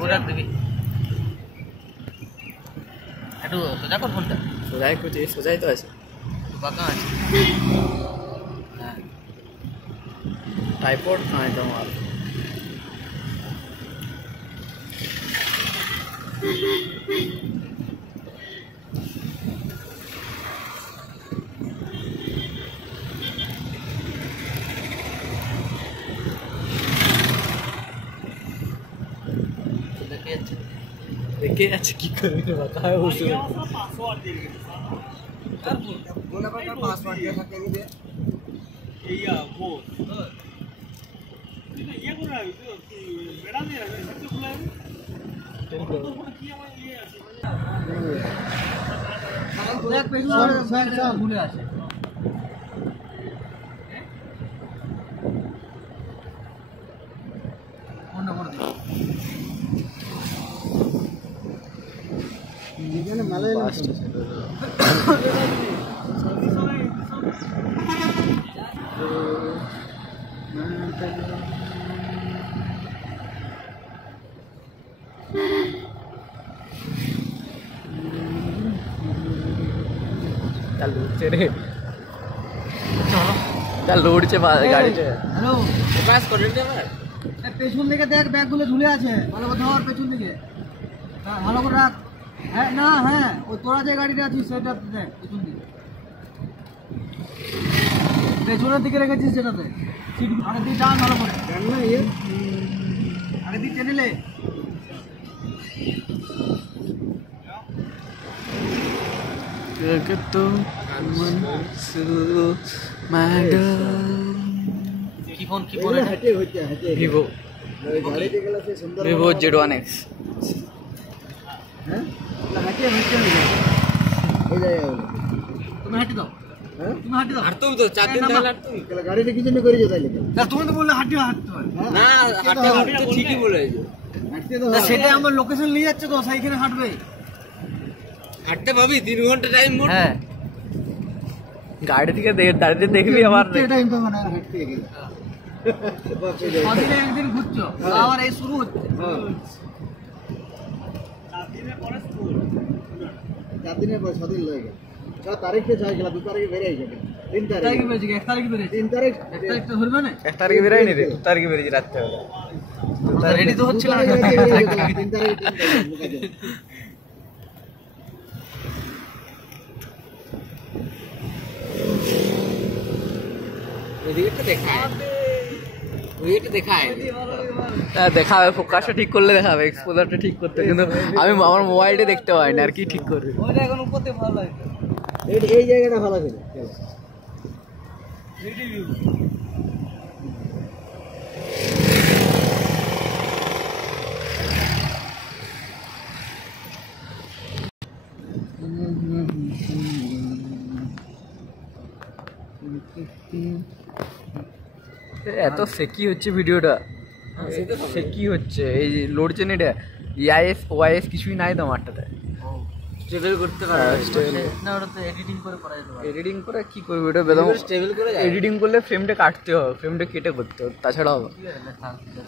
ঘোরাক দিবি একটু সোজা কর ফোনটা সোজাই করছি সোজাই তো আছে বাঁকা আছে হ্যাঁ ট্রাইপড নয় তোমার দেখে যাচ্ছে কি করবে বাতায় বসে পাসওয়ার্ড দিয়ে দিবি আর বলে পাটা পাসওয়ার্ড দিয়ে থাকে রে এইয়া কোড ইয়ে করে বেড়া দিয়ে রাখে সবচেয়ে খুলে তো কি আমার ইয়ে আছে দেখ পেছনে ভুলে আছে কোনটা করে দে এখানে মালয় লাস্ট আছে चालू रे चल लोड से गाड़ी से হ্যালো পাস করে দে আমার পেছন দিকে দেখ ব্যাগগুলো ঝুলে আছে ভালো করে ধর পেছন দিকে হ্যাঁ ভালো করে রাখ হ্যাঁ না হ্যাঁ ওই তোরা যে গাড়িতে আছিস সেটা দেখ পেছন দিকে পেছনের দিকে রেখেছিস সেটাতে সিট আগে দিয়ে টান ভালো করে না ইয়ে আগে দিয়ে টেনে নে কি ফোন এটা হেঁটে হইতে হেঁটে vivo গাড়িতে গেলে সে সুন্দর vivo Z1X হ্যাঁ না হেঁটে হইতে হবে এই জায়গা তুমি হেঁটে দাও হ্যাঁ তুমি হেঁটে দাও আর তুমি তো 4 দিন ধরে আর তুমি তাহলে গাড়িতে কি জন্য করে যেতে লাগে না তুমি তো বললে হাঁটতে হাঁটতে হয় না হাঁটতে তো ঠিকই বলেছো হাঁটতে তো সেটা আমার লোকেশন নিয়ে যাচ্ছে তো সেইখানে হাঁটবে হাঁটতে পাবি 3 ঘন্টা টাইম মোট হ্যাঁ গাড়ি থেকে দাঁড়িয়ে দেখবি আবার টাইম পাবো না হাঁটতে গেলে কদিনে একদিন ঘুরছো আবার এই শুরু হচ্ছে 4 দিনের পরে 6 দিন লাগে 6 তারিখে যাই গেল 2 তারিখে বেরিয়ে যাবে 3 তারিখে বেরিয়ে যাবে 1 তারিখে বেরিয়ে 3 তারিখ 1 তারিখ তো ধরবে না 1 তারিখে বেরাই নি রে 2 তারিখে বেরিয়ে রাতে হবে রেডি তো হচ্ছিল না 3 তারিখে এদিকে দেখায় ওইটা দেখায় দেখাবে ফোকাসটা ঠিক করলে দেখাবে এক্সপোজারটা ঠিক করতে কিন্তু আমি আমার মোবাইলটা দেখতে পাই না আর কি ঠিক করবে ওইটা এখন উপরে ভালো লাগে এই জায়গাটা ভালো ছিল এত সেকি হচ্ছে ভিডিওটা সেকি হচ্ছে এই লড়ছে না এটা ইআইএস ওআইএস কিছুই নাই তো আমারটাতে স্টেবল করতে পারবে না ওটা তো এডিটিং করে করা যেতে পারে এডিটিং করে কি করবে এটা বেদম স্টেবল করে এডিটিং করলে ফ্রেমটা কাটতে হবে ফ্রেমটা কেটে করতে হবে তাছাড়া হবে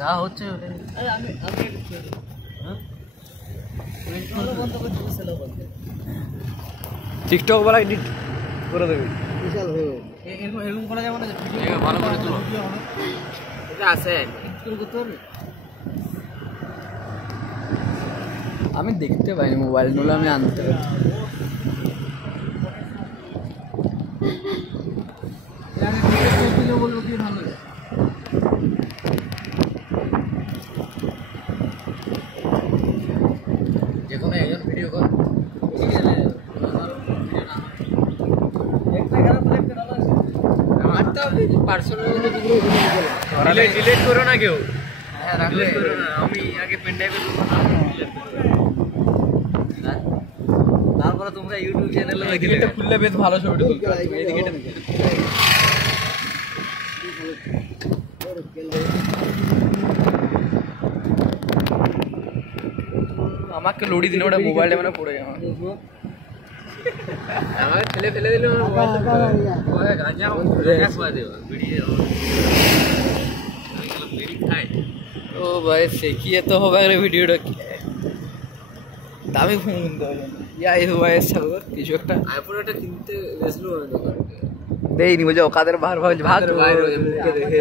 যা হচ্ছে ওটাই আমি হ্যাঁ বন্ধ করে দেবো সেলো বন্ধ টিকটক বলা এডিট করে দেবে বিশাল হয়ে এরকম এরকম করা যাবে না ভিডিও ভালো করে তুলো এটা আছে করে করতে পারবে আমি দেখতে পাইনি মোবাইল নলে আমি আনতে পারছি বলবো কি ভালো যে কোনো একজন ভিডিও কর ঠিক আছে একটা খারাপ লাগতে ভালো আছে আমার তো পার্সোনাল ডিলিট করো না কেউ হ্যাঁ রাখলে করো না আমি আগে পেন ড্রাইভে দেবো তারপরে তোমরা ইউটিউব চ্যানেলে দেখে এটা খুললে বেশ ভালো ছবিটা তুলতে পারবে এদিকে আমাকে লড়ি দিলে ওটা মোবাইলটা মানে পড়ে যাবে আমাকে ঠেলে ফেলে দিলে মোবাইল গাঁজা রেখা করে দেবো ভিডিও খাই ও ভাই সেকিয়ে তো হবে রে ভিডিওটা কি দামি ফোন কিনতে হবে ইয়াইস ওয়াইস ছাড়ো কিছু একটা আইফোন একটা কিনতে গেছিল ওই দোকানে দেইনি বলছে ওকাদের ভাগ ভাগ ভাগ বাইরে মুখে দেখে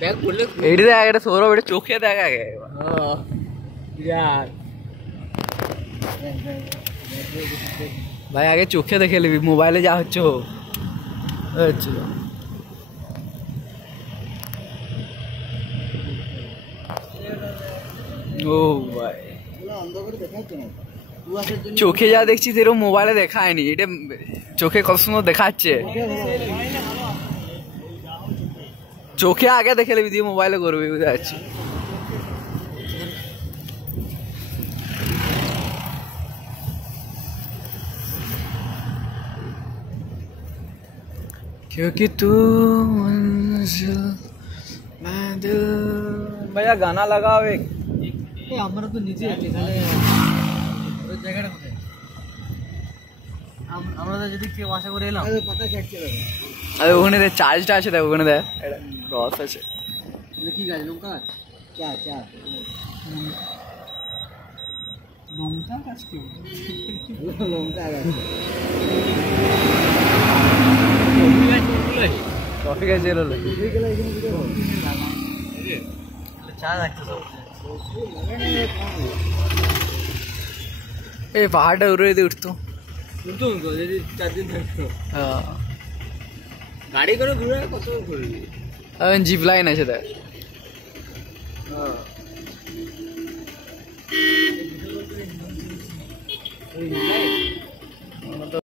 ব্যাগ করলে এইটা দেখ এটা সৌরভ এটা চোখে দেখ আগে यार ভাই আগে চোখে দেখে নিবি মোবাইলে যা হচ্ছে হোক আচ্ছা ও ভাই চোখে যা দেখছি এরকম মোবাইলে দেখায়নি এটা চোখে কত সুন্দর দেখাচ্ছে চোখে আগে দেখে নিবি দিয়ে মোবাইলে করবি বুঝতে পারছি क्योंकि तू मंजिल मैं दिल भैया गाना लगाओ एक আমরা তো নিচে আছি তাহলে ওই জায়গাটা কোথায় আমরা তো যদি কেউ আশা করে এলাম পাতা কাটছে अरे ওখানে দে চার্জটা আছে দেখ ওখানে দে রস আছে কি গাছ লঙ্কা গাছ চা চা লঙ্কা গাছ কি লঙ্কা গাছ কফি গাছ এলো চা রাখতে সব এই পাহাড়টা উড়ে দিয়ে উঠতো কিন্তু যদি 4 দিন থাকতো হ্যাঁ গাড়ি করে ঘুরে কত ঘুরবি এখন জিপ লাইন আছে দেখ হ্যাঁ